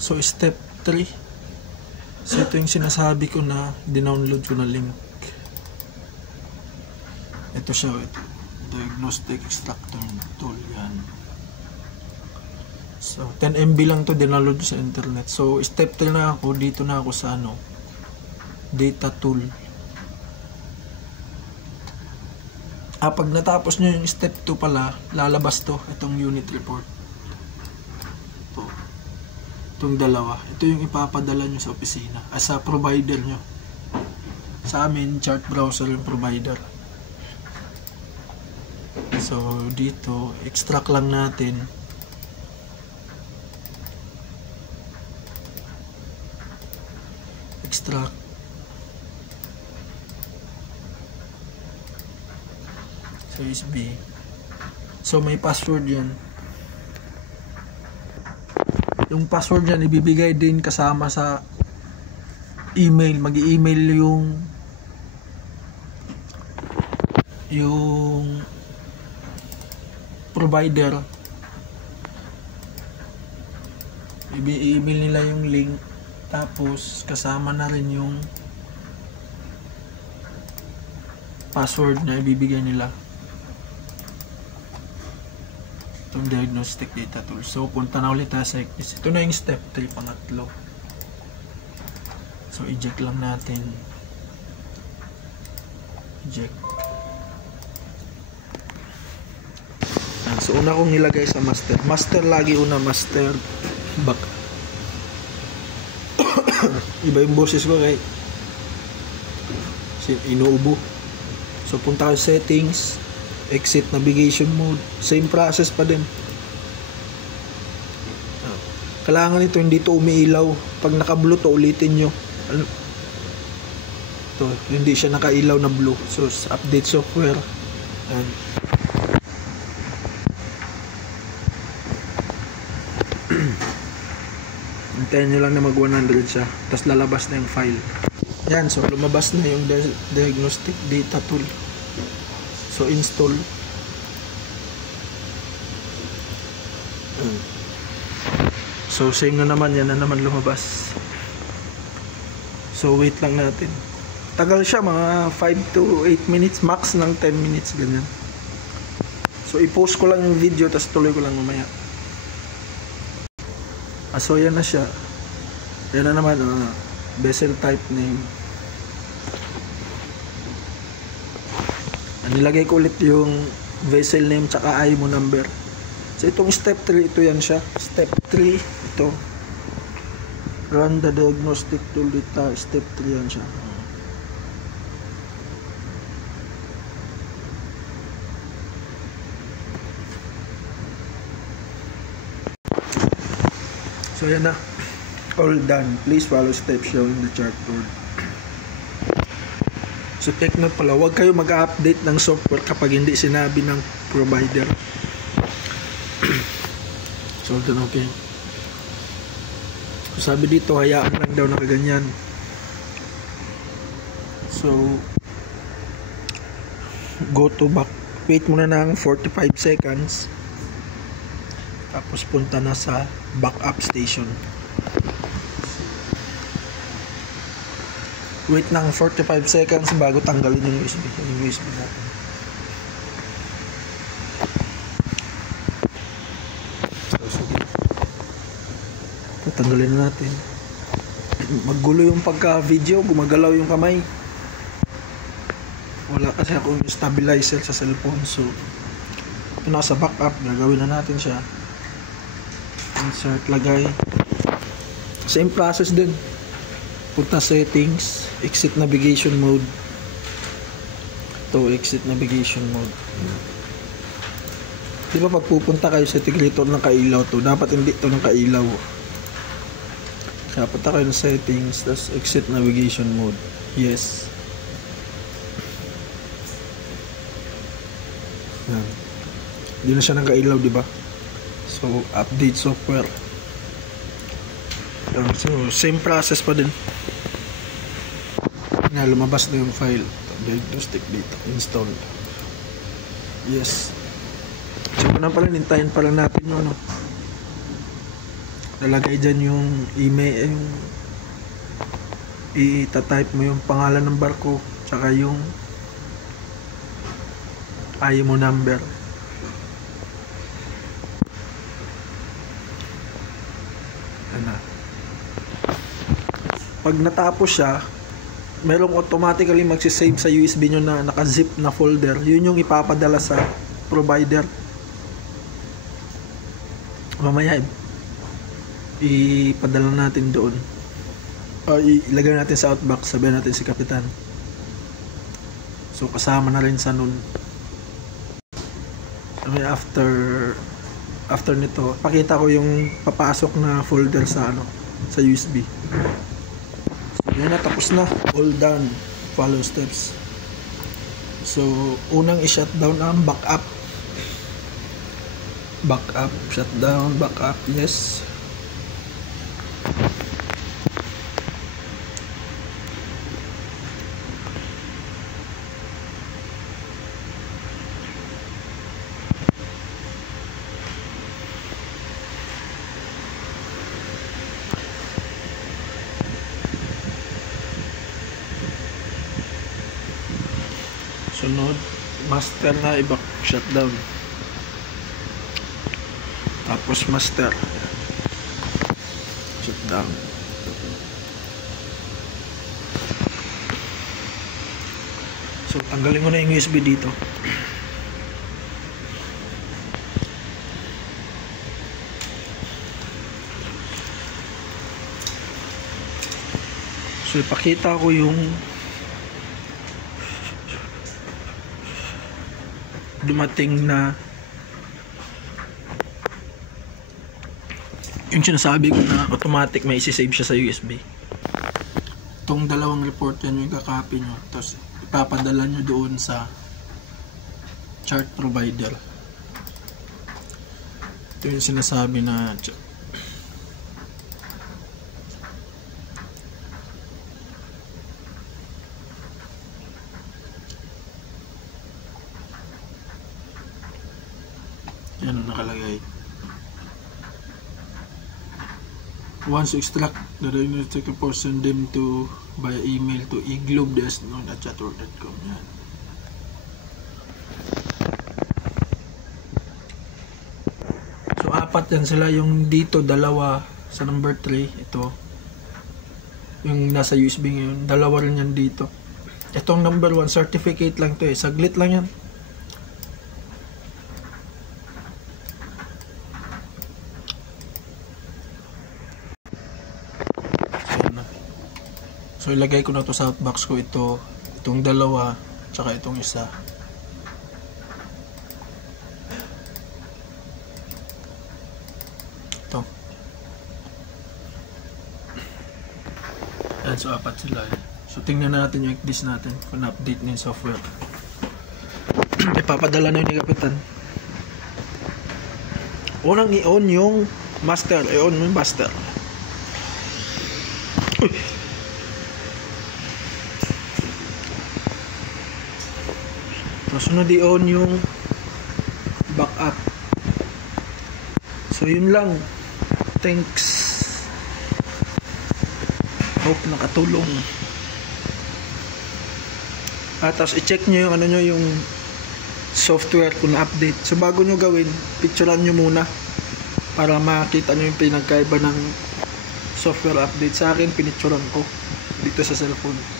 So step 3. So ito yung sinasabi ko na dinownload ko na link. Ito siya, ito. Diagnostic extractor tool, yan. So 10 MB lang to, dinownload sa internet. So step 3 na ako, dito na ako sa ano, data tool. Pag natapos nyo yung step 2 pala, lalabas to, itong unit report. Ito. Itong dalawa. Ito yung ipapadala nyo sa opisina, sa provider nyo. Sa amin, chart browser yung provider. So dito, extract lang natin. Extract. So USB. So may password yan. Yung password yan ibibigay din kasama sa email. Mag-i-email yung provider. I-email nila yung link, tapos kasama na rin yung password na ibibigay nila. Itong diagnostic data tool. So punta na ulit tayo sa ECDIS. Ito na yung step 3, pangatlo. So eject lang natin. Eject. So una kong nilagay sa master. Master lagi una, master back. Iba yung boses ko kay inuubo. So punta kayo settings, exit navigation mode, same process pa din. Kailangan ito hindi to umiilaw. Pag naka-blue to, ulitin nyo. Ito, hindi siya nakailaw na blue. So update software. And hintayin nyo lang na mag 100 siya, tapos lalabas na yung file. Yan, so lumabas na yung diagnostic data tool. So install. So same na naman, yan na naman lumabas. So wait lang natin. Tagal siya, mga 5 to 8 minutes, max ng 10 minutes, ganyan. So i-post ko lang yung video, tapos tuloy ko lang mamaya. So yan na siya. Yan na naman, vessel type name. Nilagay ko ulit yung vessel name tsaka IMO number. So itong step 3, ito yan siya. Step 3, ito. Run the diagnostic tool data. Step 3 yan siya. So yan na. All done. Please follow steps shown in the chartboard. So take note pala, huwag kayo mag-update ng software kapag hindi sinabi ng provider. So done, okay. So sabi dito, hayaan lang daw na kaganyan. So go to back. Wait muna ng 45 seconds. Tapos punta na sa backup station. Wait ng 45 seconds bago tanggalin yung USB. Yung USB natin. So sige. Tatanggalin na natin. Maggulo yung pagka-video. Gumagalaw yung kamay. Wala kasi akong stabilizer sa cellphone. So ito na sa backup. Gagawin na natin siya. Insert, lagay. Same process din. Punta settings, exit navigation mode. Ito, exit navigation mode. Di ba pag pupunta kayo sa tigritor ng kailaw to, dapat hindi to ng kailaw. Kaya punta kayo ng settings, tapos exit navigation mode. Yes. Yan. Hindi na siya ng kailaw, di ba? So, update software. So, same process pa din. Na lumabas na yung file. Diagnostic data installed. Yes. So, na pala, nintayin pala natin yung ano. lalagay dyan yung email, yung i-type mo yung pangalan ng barko tsaka yung IMO number. Ano, pag natapos siya, merong automatically magsisave sa USB nyo na naka-zip na folder. Yun yung ipapadala sa provider. Mamaya ipadala natin doon, o ilagay natin sa outbox, sabihin natin si Kapitan. So kasama na rin sa nun. So after nito, pakita ko yung papasok na folder sa sa USB. So yan na, tapos na, all done. Follow steps. So unang i-shutdown ang backup, shutdown, backup, yes. Sunod, master na shutdown. Tapos master shutdown. So tanggalin ko na yung USB dito. So ipakita ko yung dumating na yung sinasabi ko na automatic may isi-save siya sa USB. Itong dalawang report yan yung kakopy nyo, tapos ipapadala nyo doon sa chart provider. Ito yung sinasabi na yan ang nakalagay. Once you extract the diagnostic report, send them to via email to eglobe.chatword.com. Yan. So apat yan sila, yung dito dalawa sa number 3, ito yung nasa USB ngayon, dalawa rin yan dito. Itong number 1 certificate lang to saglit lang yan. So ilagay ko na to sa outbox ko, itong dalawa tsaka itong isa. Ito. Yan, so apat sila. So tingnan natin yung disk natin kung na-update na yung software. Ipapadala na yun ni Kapitan. Unang i-on yung master. I-on mo yung master. Uy! Sunod i-on yung backup. So yun lang. Thanks. Hope nakatulong. Tapos i-check nyo yung yung software kung na-update. So bago nyo gawin, picturean nyo muna para makita nyo yung pinagkaiba ng software update. Sa akin, pinicturean ko dito sa cellphone.